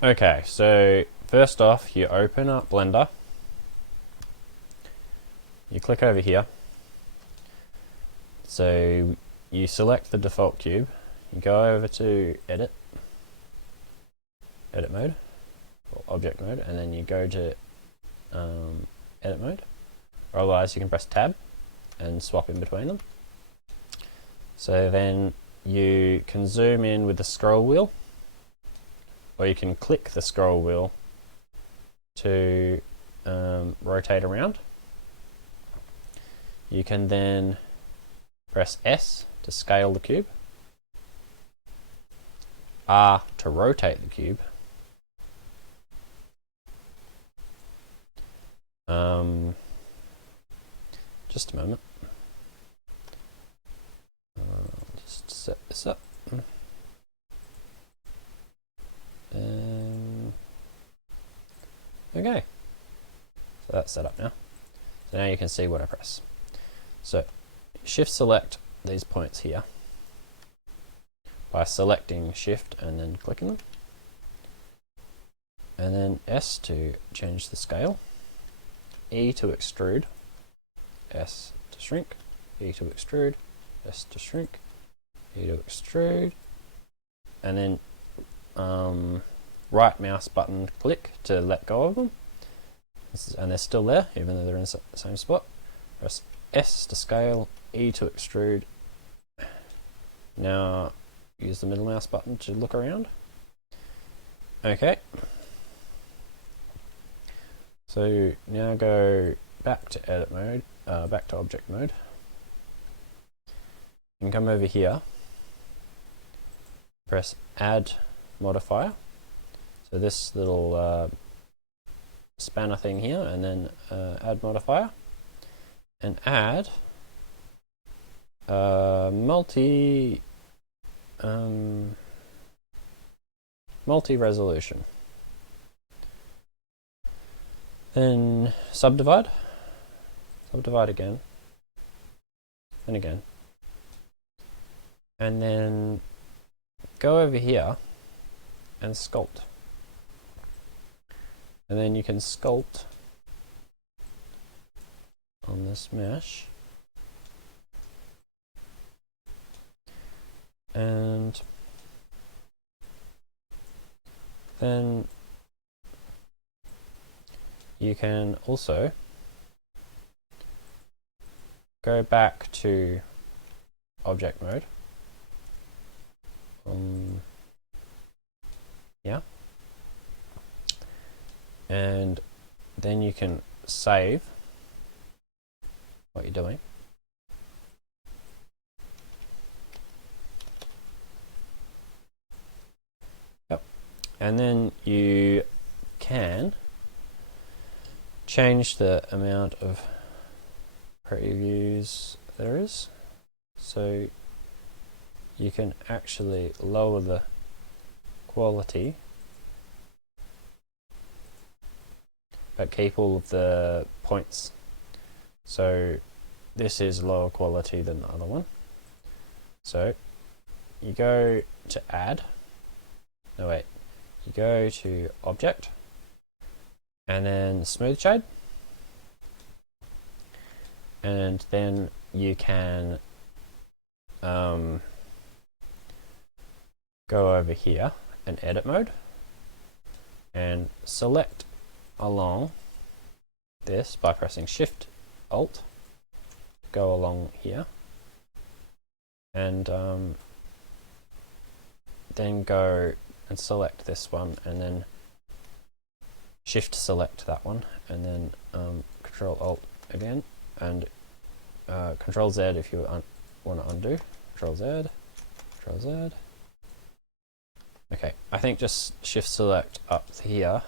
Okay, so first off, you open up Blender, you click over here, so you select the default cube, you go over to edit mode, or object mode, and then you go to edit mode, or otherwise you can press tab and swap in between them. So then you can zoom in with the scroll wheel, or you can click the scroll wheel to rotate around. You can then press S to scale the cube, R to rotate the cube, just a moment. Just set this up. Okay, so that's set up now. So now you can see what I press. So shift select these points here by selecting shift and then clicking them, and then S to change the scale, E to extrude, S to shrink, E to extrude, S to shrink, E to extrude, and then right mouse button click to let go of them, and they're still there even though they're in the same spot. Press S to scale, E to extrude. Now use the middle mouse button to look around. Okay, so now go back to edit mode, back to object mode. You can come over here, press add modifier, so this little spanner thing here, and then add modifier, and add multi-resolution. Then subdivide again, and again, and then go over here and sculpt. And then you can sculpt on this mesh, and then you can also go back to object mode. Yeah, and then you can save what you're doing. Yep, and then you can change the amount of previews there is, so you can actually lower the quality but keep all of the points. So this is lower quality than the other one. So you go to add, you go to object, and then smooth shade, and then you can go over here and edit mode and select along this by pressing shift alt, go along here, and then go and select this one, and then shift select that one, and then control alt again, and control Z if you want to undo, control Z, control Z. Okay, I think just shift select up here,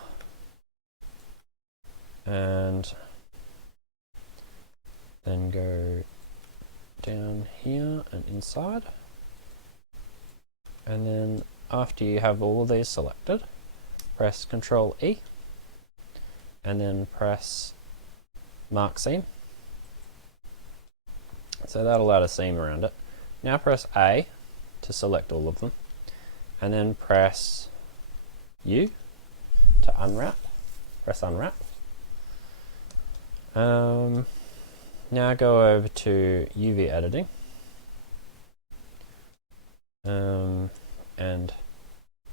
and then go down here and inside, and then after you have all of these selected, press Control E, and then press Mark Seam. So that'll add a seam around it. Now press A to select all of them, and then press U unwrap. Press unwrap. Now go over to UV editing. And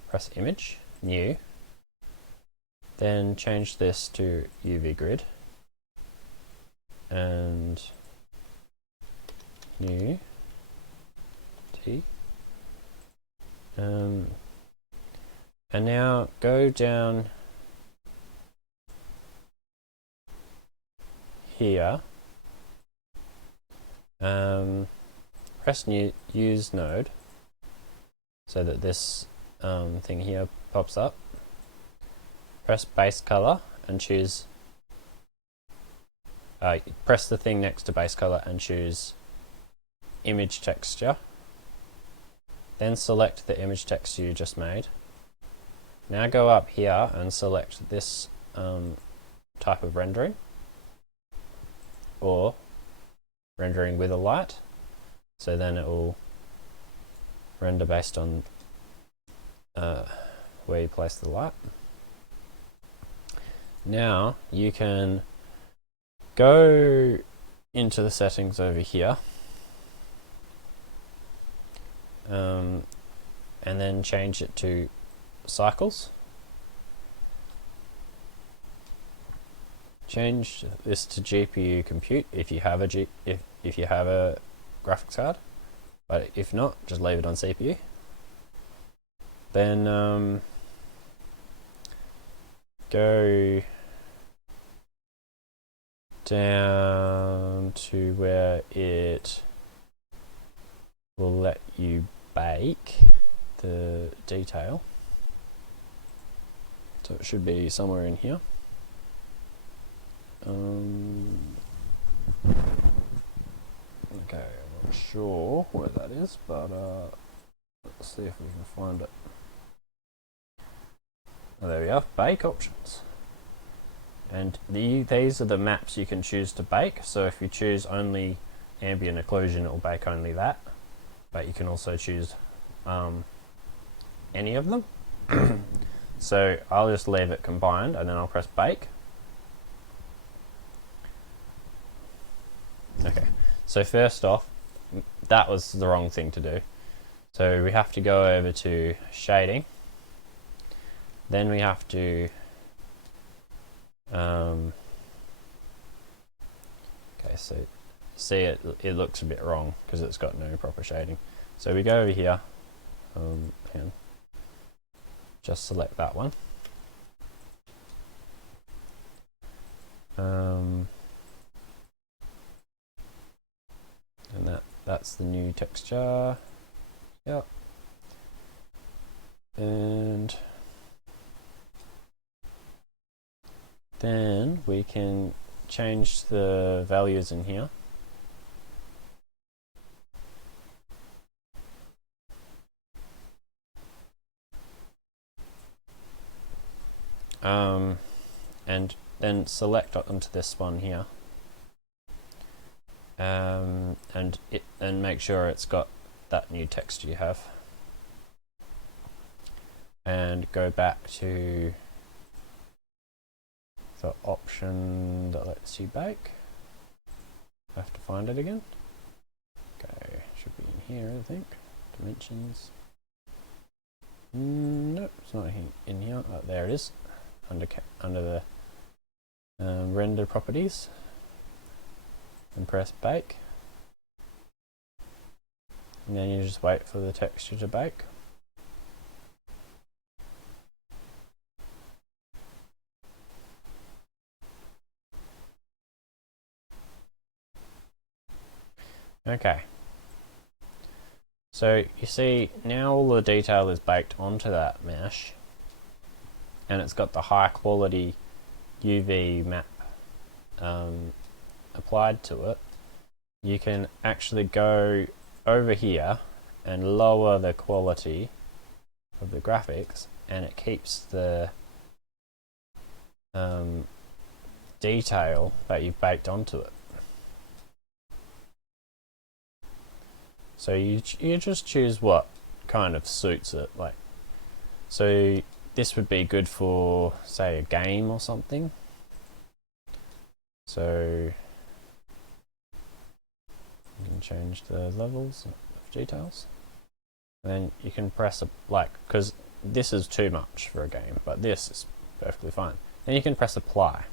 press image, new. Then change this to UV grid. And new T. And now go down here. Press new use node so that this thing here pops up. Press base color and choose. Press the thing next to base color and choose image texture. Then select the image texture you just made. Now go up here and select this type of rendering, or rendering with a light. So then it will render based on where you place the light. Now you can go into the settings over here and then change it to cycles. Change this to GPU compute if you have if you have a graphics card, but if not, just leave it on CPU. Then go down to where it will let you bake the detail. So it should be somewhere in here. Okay, I'm not sure where that is, but let's see if we can find it. Oh, there we are, bake options. And these are the maps you can choose to bake. So if you choose only ambient occlusion, it will bake only that. But you can also choose any of them. So I'll just leave it combined and then I'll press bake. Okay, so first off, that was the wrong thing to do. So we have to go over to shading. Then we have to okay, so see it looks a bit wrong because it's got no proper shading. So we go over here and just select that one. And that's the new texture. Yep. And then we can change the values in here. And then select onto this one here. And make sure it's got that new text you have. And go back to the option that lets you bake. I have to find it again. Okay, should be in here, I think. Dimensions. Nope, it's not in here. Oh, there it is. Under the render properties. And press bake. And then you just wait for the texture to bake. Okay, so you see now all the detail is baked onto that mesh and it's got the high quality UV map applied to it. You can actually go over here and lower the quality of the graphics and it keeps the detail that you've baked onto it. So you just choose what kind of suits it. Like, so this would be good for, say, a game or something. So you can change the levels of details. And then you can press because this is too much for a game, but this is perfectly fine. Then you can press apply.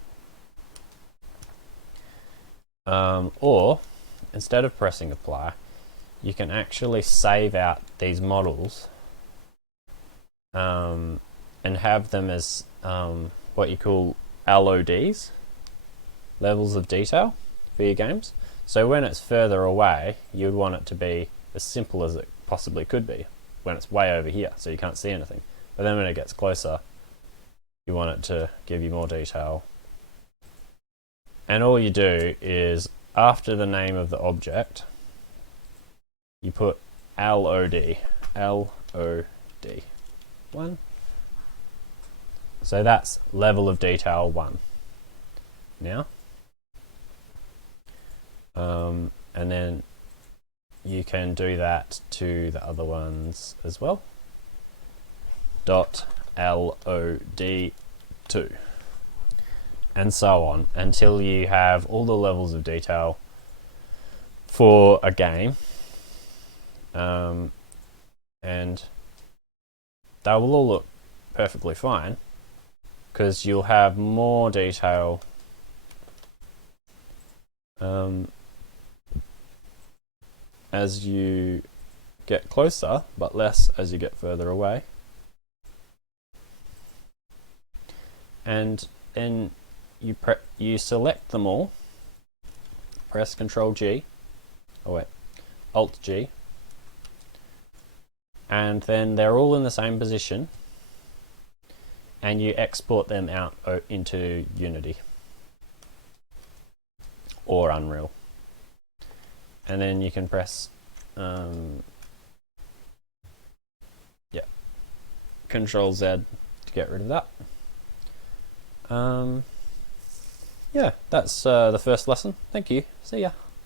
Or instead of pressing apply, you can actually save out these models and have them as what you call LODs, levels of detail, for your games. So when it's further away, you'd want it to be as simple as it possibly could be when it's way over here, so you can't see anything. But then when it gets closer, you want it to give you more detail. And all you do is, after the name of the object, you put LOD, LOD 1. So that's level of detail 1. Now, and then you can do that to the other ones as well. Dot LOD 2. And so on until you have all the levels of detail for a game. And they will all look perfectly fine because you'll have more detail as you get closer, but less as you get further away. And then you select them all, press Ctrl G, Alt G, and then they're all in the same position, and you export them out into Unity or Unreal. And then you can press Ctrl Z to get rid of that. Yeah, that's the first lesson. Thank you. See ya.